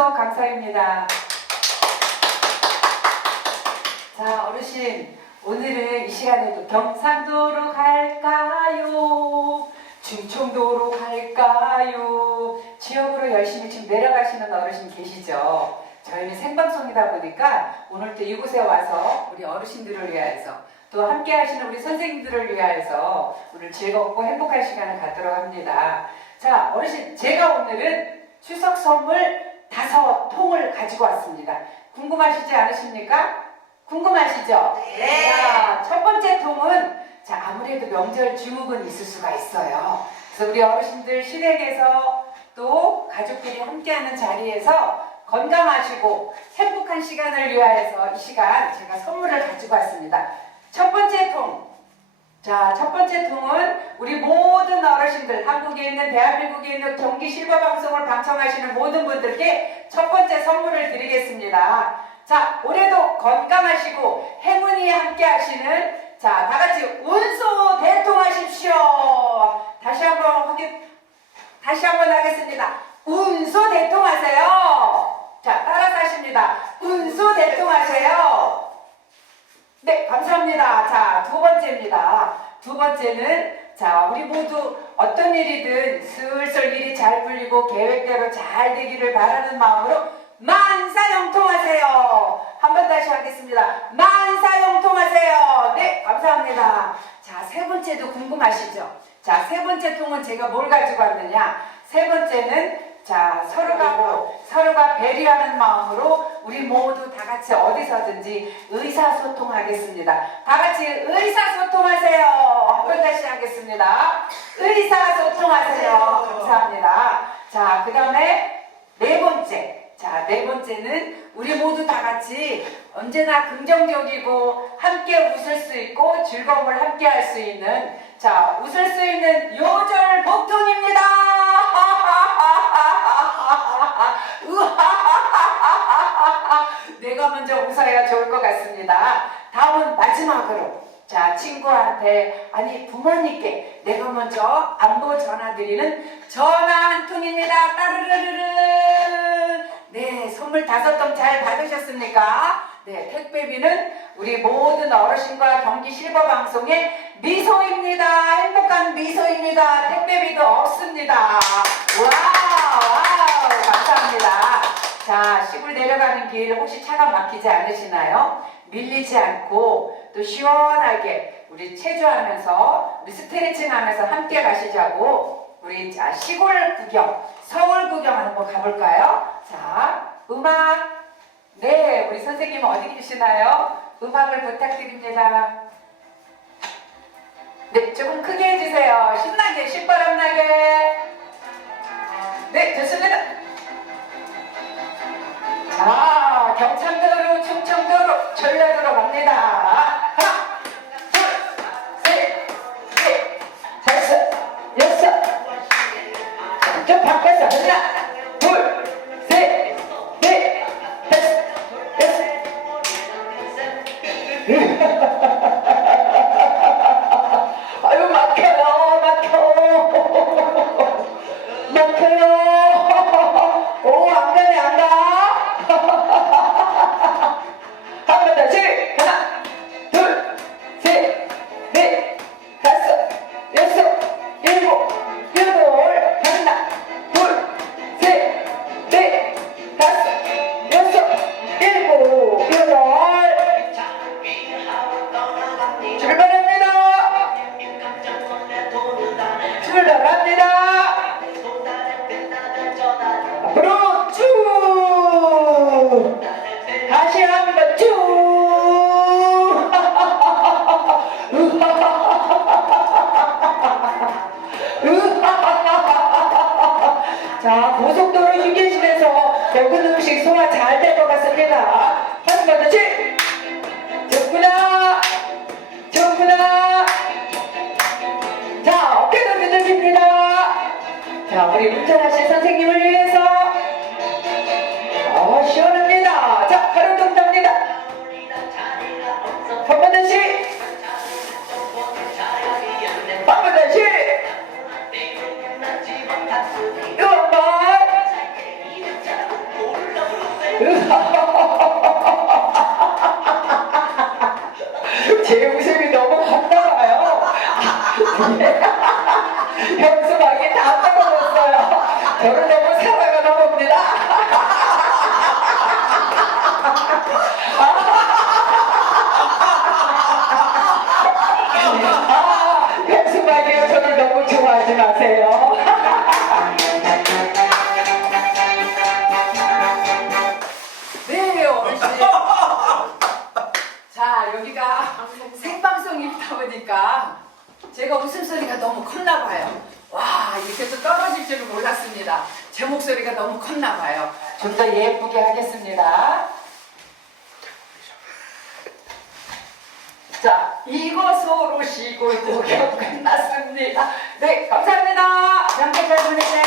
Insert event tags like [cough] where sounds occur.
김수호 강사입니다. 자, 어르신. 오늘은 이 시간에도 경상도로 갈까요? 충청도로 갈까요? 지역으로 열심히 지금 내려가시는 어르신 계시죠? 저희는 생방송이다 보니까 오늘 또 이곳에 와서 우리 어르신들을 위하여서 또 함께 하시는 우리 선생님들을 위하여서 오늘 즐겁고 행복한 시간을 갖도록 합니다. 자, 어르신, 제가 오늘은 추석 선물 다섯 통을 가지고 왔습니다. 궁금하시지 않으십니까? 궁금하시죠? 네. 자, 첫 번째 통은 자, 아무래도 명절 증후군 있을 수가 있어요. 그래서 우리 어르신들 시댁에서 또 가족끼리 함께하는 자리에서 건강하시고 행복한 시간을 위하여서 이 시간 제가 선물을 가지고 왔습니다. 첫 번째 통. 자, 첫 번째 통은 우리 모든 어르신들, 한국에 있는, 대한민국에 있는 경기 실버 방송을 방청하시는 모든 분들께 첫 번째 선물을 드리겠습니다. 자, 올해도 건강하시고 행운이 함께 하시는 자, 다 같이 운소 대통하십시오. 다시 한번 확인, 다시 한번 하겠습니다. 운소 대통하세요. 자, 따라서 하십니다. 운소 대통하세요. 네, 감사합니다. 자, 두 번째입니다. 두 번째는 자, 우리 모두 어떤 일이든 슬슬 일이 잘 풀리고 계획대로 잘 되기를 바라는 마음으로 만사형통하세요. 한 번 다시 하겠습니다. 만사형통하세요. 네, 감사합니다. 자, 세 번째도 궁금하시죠? 자, 세 번째 통은 제가 뭘 가지고 왔느냐? 세 번째는 자, 서로가 서로가 배려하는 마음으로 우리 모두 다 같이 어디서든지 의사소통하겠습니다. 다 같이 의사소통하세요. 한번 다시 하겠습니다. 의사소통하세요. 감사합니다. 자, 그 다음에 네 번째. 자, 네 번째는 우리 모두 다 같이 언제나 긍정적이고 함께 웃을 수 있고 즐거움을 함께 할 수 있는 자, 웃을 수 있는 요절 복통입니다. [laughs] 내가 먼저 웃어야 좋을 것 같습니다. 다음은 마지막으로 자 친구한테 아니 부모님께 내가 먼저 안부 전화드리는 전화 한 통입니다. 따르르르르 네 선물 다섯 통 잘 받으셨습니까? 네 택배비는 우리 모든 어르신과 경기 실버 방송의 미소입니다. 행복한 미소입니다. 택배비도 없습니다. 와우 와우 감사합니다. 자, 시골 내려가는 길 혹시 차가 막히지 않으시나요? 밀리지 않고 또 시원하게 우리 체조하면서 스트레칭 하면서 함께 가시자고 우리 자, 시골 구경, 서울 구경 한번 가볼까요? 자, 음악. 네, 우리 선생님 어디 계시나요? 음악을 부탁드립니다. 네, 조금 크게 해주세요. 신나게, 신바람 나게. 네, 좋습니다. 자, 경상도로, 충청도로, 전라도로 갑니다. 음식 소화 잘 될 것 같습니다. 한번 다시. 좋구나. 좋구나. 자, 어깨도 두들깁니다. 자, 우리 운전하실 선생님을 위해서. 어, 시원합니다. 자, 바로 [laughs] 현수막이 다 떨어졌어요. 저를 너무 사랑하나 봅니다. [laughs] 아, 현수막이요. 저를 너무 좋아하지 마세요. [laughs] 네, 어르신. 자, 여기가 생방송이다 보니까 제가 웃음소리가 너무 컸나 봐요. 와, 이렇게 또 떨어질 줄은 몰랐습니다. 제 목소리가 너무 컸나 봐요. 좀 더 예쁘게 하겠습니다. 자, 이것으로 시골 구경 [laughs] 끝났습니다. 네, 감사합니다. 명절 잘 보내세요.